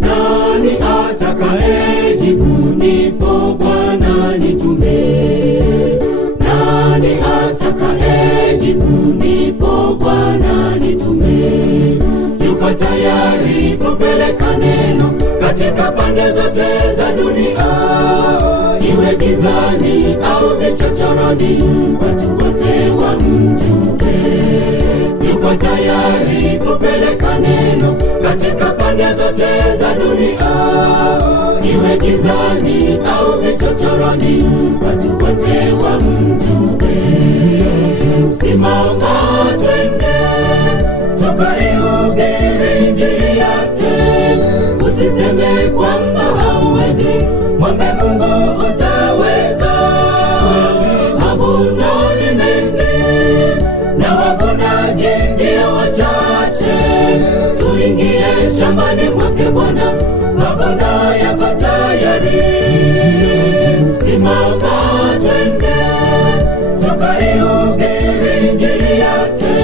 Nani atakayejibu, nipo Bwana nitume? Nani atakayejibu, nipo Bwana nitume? Yuko tayari kupeleka neno katika pande zote za dunia, iwe gizani au vichochoroni, watu wote wamjue. Yuko tayari kupeleka neno katika pande zote za dunia, iwe gizani au vichochoroni, watu wote wamjue. Simama twende, tukaihubiri injili yake. Usiseme kwamba hauwezi, mwombe Mungu utaweza. Mavuno ni mengi na wavunaji ndio wachache. Tuingie shambani mwake Bwana, mavuno yako tayari. Simama twende, tukaihubiri injili yake.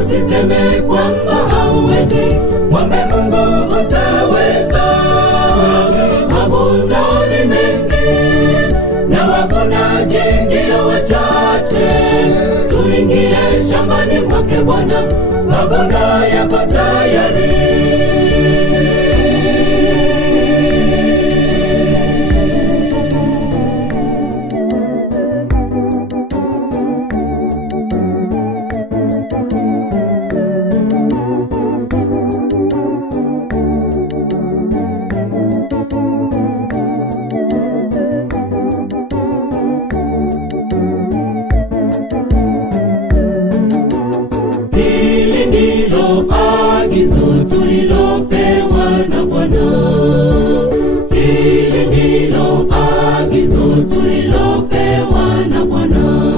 Usiseme kwamba hauwezi, mwombe Mungu utaweza. Mavuno ni mengi na wavunaji ndio wachache. Tuingie shambani mwake Bwana, mavuno yako tayari. Hili ndilo agizo tulilopewa na Bwana. Hili ndilo agizo tulilopewa na Bwana,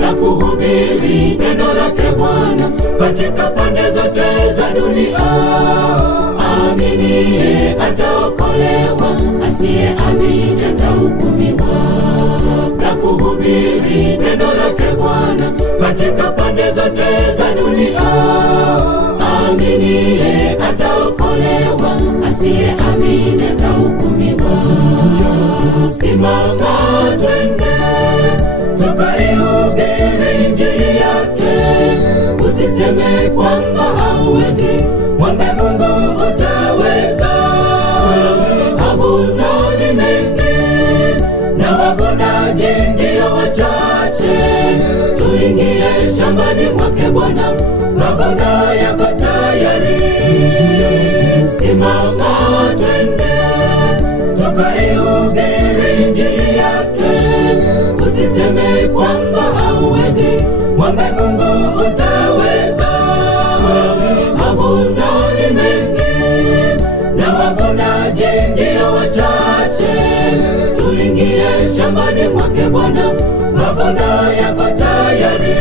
la kuhubiri neno lake Bwana katika pande zote za dunia. Aminiye ataokolewa, asiyeamini atahukumiwa. La kuhubiri neno lake Bwana katika pande zote za dunia. Aminiye ataokolewa, asiyeamini atahukumiwa. Simama twende, tukaihubiri injili yake. Usiseme kwamba hauwezi, mwombe Mungu utaweza. Mavuno ni mengi na wavunaji ndio wachache. Tuingie shambani mwake Bwana, mavuno yako tayari. Simama twende, tukaihubiri injili yake. Usiseme kwamba hauwezi, mwombe Mungu utaweza. Mavuno ni mengi na wavunaji ndio wachache. Tuingie shambani mwake Bwana, mavuno yako tayari.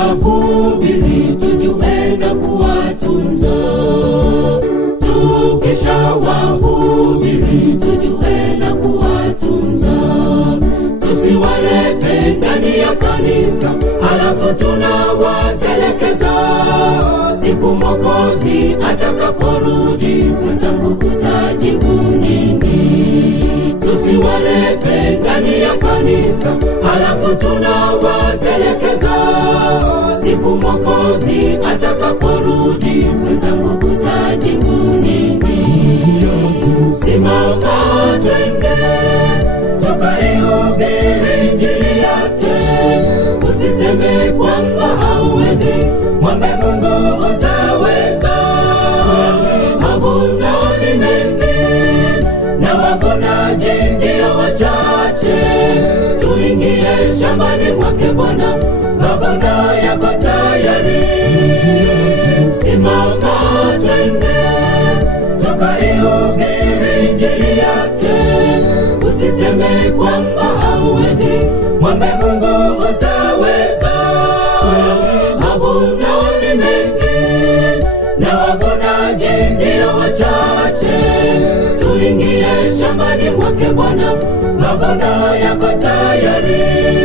Tukishawahubiri tujue na kuwatunza. Tukishawahubiri tujue na kuwatunza. Tusiwalete ndani ya kanisa alafu tunawatelekeza. Siku Mwokozi atakaporudi, mwenzangu utajibu nini? Tusiwalete ndani ya kanisa alafu tunawatelekeza. Siku Mwokozi atakaporudi, mwenzangu utajibu nini? Simama twende, tukaihubiri injili yake. Usiseme kwamba hauwezi, mwombe Mungu utaweza. Mavuno ni mengi na wavunaji ndio wachache. Tuingie shambani mwake Bwana, mavuno yako tayari. na wavunaji ndio wachache. Tuingie shambani mwake Bwana, mavuno yako tayari.